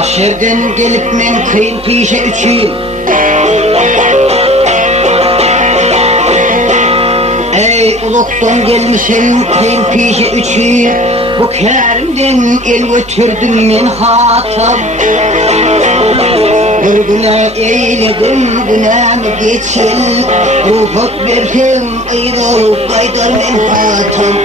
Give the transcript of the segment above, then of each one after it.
Mahşerden gelip men kıyın pişe üçün. Ey uluktan gelmişim kıyın pişe üçün. Bu kerimden el götürdüm men hatam. Bir günah eyledim günahımı geçin. Ruhak versem ayrılıp kaydar men hatam.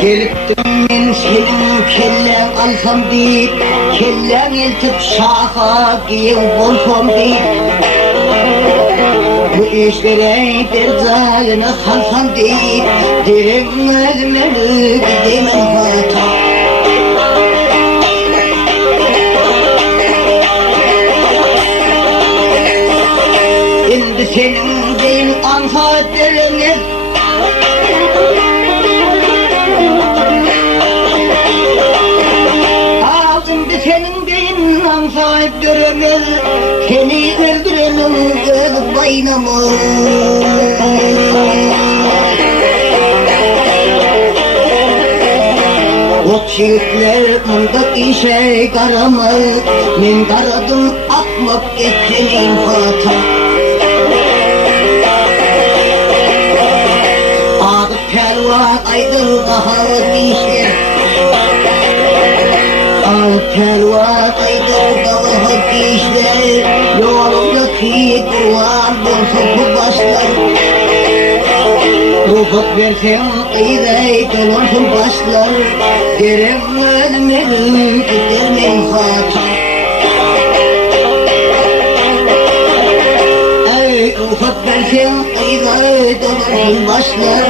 Geliptim men senin kellen alsam deyip, kellen eltip şaha giyin bolsam deyip, bu işlere derzalını kalsam deyip, derim özmeli gidemen hata. Şimdi senin değil anhatlarını, senin beyin sahip göremez, seni öldüremez ölüp baynamaz. Ot şehitler mındak işe karamaz, men karadım akmak etsenin hata. Adı pervan aydın daha dişler, Kervan aydır dalı dişler, yolundaki duvar bulsun bu başlar. Ruhak versem iğday dolunsun başlar, derem ölmeli gider men hata. Ey ruhak versem iğday dolunsun başlar,